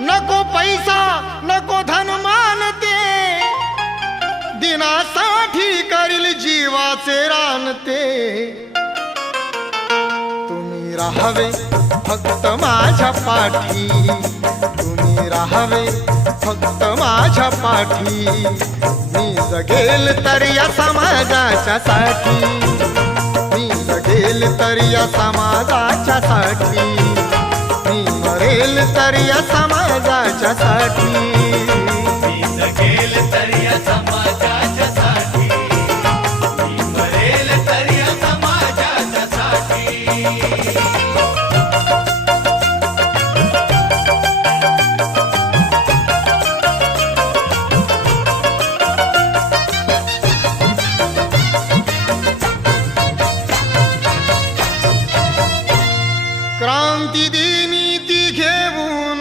नको पैसा नको धन मानते, दिनासाठी करील जीवाचे रानते। तुम्ही राहावे फक्त माझ्या पाठी, तुम्ही राहावे फक्त माझ्या पाठी। मी जगेल तर या समाजाच्या साठी, मी जगेल तर या समाजाच्या साठी, मी मरेल तर या समाजाच्या साठी। मी जगेल तर या समाजाच्या